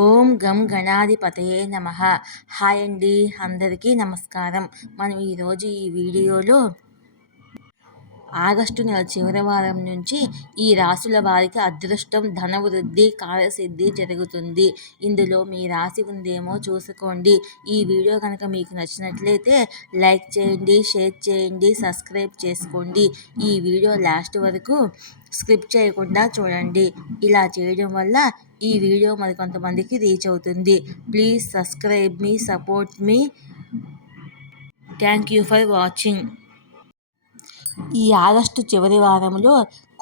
ఓం గం గణాధిపతయే నమః. హాయ్ అండి, అందరికీ నమస్కారం. మనం ఈరోజు ఈ వీడియోలో ఆగస్టు నెల చివరి వారం నుంచి ఈ రాశుల వారికి అదృష్టం, ధనవృద్ధి, కార్యసిద్ధి జరుగుతుంది. ఇందులో మీ రాశి ఉందేమో చూసుకోండి. ఈ వీడియో కనుక మీకు నచ్చినట్లయితే లైక్ చేయండి, షేర్ చేయండి, సబ్స్క్రైబ్ చేసుకోండి. ఈ వీడియో లాస్ట్ వరకు స్కిప్ చేయకుండా చూడండి. ఇలా చేయడం వల్ల ఈ వీడియో మరికొంతమందికి రీచ్ అవుతుంది. Please subscribe me, support me. Thank you for watching. ఈ ఆగస్టు చివరి వారంలో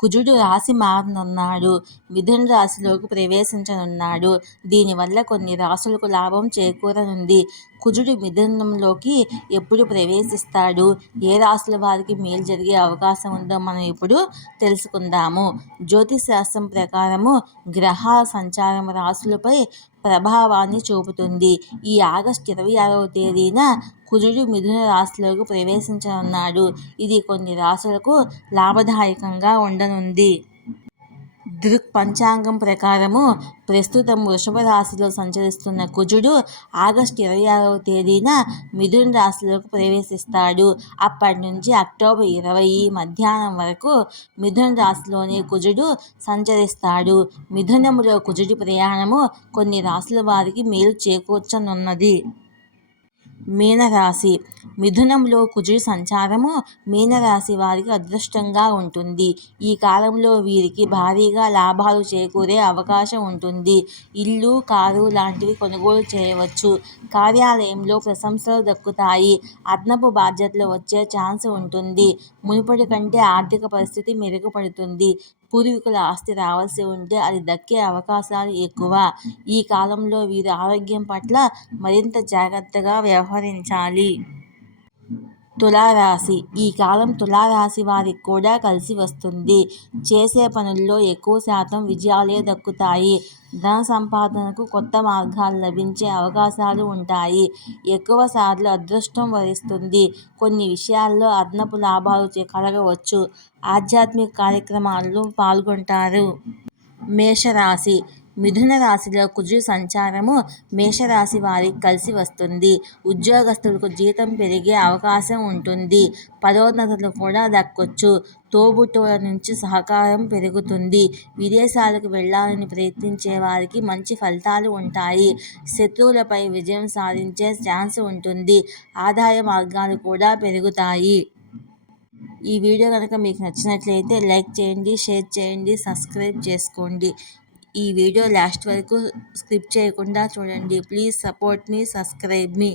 కుజుడు రాశి మారనున్నాడు. మిథున రాశిలోకి ప్రవేశించనున్నాడు. దీనివల్ల కొన్ని రాశులకు లాభం చేకూరనుంది. కుజుడు మిథునంలోకి ఎప్పుడు ప్రవేశిస్తాడు, ఏ రాశుల వారికి మేలు జరిగే అవకాశం ఉందో మనం ఇప్పుడు తెలుసుకుందాము. జ్యోతిష్ శాస్త్రం ప్రకారము గ్రహాల సంచారం రాశులపై ప్రభావాన్ని చూపుతుంది. ఈ ఆగస్టు 26వ తేదీన కుజుడు మిథున రాశిలోకి ప్రవేశించనున్నాడు. ఇది కొన్ని రాశులకు లాభదాయకంగా ఉండనుంది. పంచాంగం ప్రకారము ప్రస్తుతం వృషభ రాశిలో సంచరిస్తున్న కుజుడు ఆగస్టు 26వ తేదీన మిథున రాశిలోకి ప్రవేశిస్తాడు. అప్పటి నుంచి అక్టోబర్ 20 మధ్యాహ్నం వరకు మిథున రాశిలోనే కుజుడు సంచరిస్తాడు. మిథునములో కుజుడి ప్రయాణము కొన్ని రాశుల వారికి మేలు చేకూర్చనున్నది. మీనరాశి. మిథునంలో కుజుడి సంచారము మీనరాశి వారికి అదృష్టంగా ఉంటుంది. ఈ కాలంలో వీరికి భారీగా లాభాలు చేకూరే అవకాశం ఉంటుంది. ఇల్లు, కారు లాంటివి కొనుగోలు చేయవచ్చు. కార్యాలయంలో ప్రశంసలు దక్కుతాయి. అదనపు బాధ్యతలు వచ్చే ఛాన్స్ ఉంటుంది. మునుపటి కంటే ఆర్థిక పరిస్థితి మెరుగుపడుతుంది. పూర్వీకుల ఆస్తి రావాల్సి ఉంటే అది దక్కే అవకాశాలు ఎక్కువ. ఈ కాలంలో వీరు ఆరోగ్యం పట్ల మరింత జాగ్రత్తగా వ్యవహరించాలి. తులారాశి. ఈ కాలం తులారాశి వారికి కూడా కలిసి వస్తుంది. చేసే పనుల్లో ఎక్కువ శాతం విజయాలే దక్కుతాయి. ధన సంపాదనకు కొత్త మార్గాలు లభించే అవకాశాలు ఉంటాయి. ఎక్కువ సార్లు అదృష్టం వరిస్తుంది. కొన్ని విషయాల్లో అదనపు లాభాలు కలగవచ్చు. ఆధ్యాత్మిక కార్యక్రమాల్లో పాల్గొంటారు. మేషరాశి. మిథున రాశిలో కుజుడు సంచారము మేషరాశి వారికి కలిసి వస్తుంది. ఉద్యోగస్తులకు జీతం పెరిగే అవకాశం ఉంటుంది. పదోన్నతులు కూడా దక్కొచ్చు. తోబుట్టువుల నుంచి సహకారం పెరుగుతుంది. విదేశాలకు వెళ్లాలని ప్రయత్నించే వారికి మంచి ఫలితాలు ఉంటాయి. శత్రువులపై విజయం సాధించే ఛాన్స్ ఉంటుంది. ఆదాయ మార్గాలు కూడా పెరుగుతాయి. ఈ వీడియో కనుక మీకు నచ్చినట్లయితే లైక్ చేయండి, షేర్ చేయండి, సబ్స్క్రైబ్ చేసుకోండి. ఈ వీడియో లాస్ట్ వరకు స్కిప్ చేయకుండా చూడండి. Please support me, subscribe me.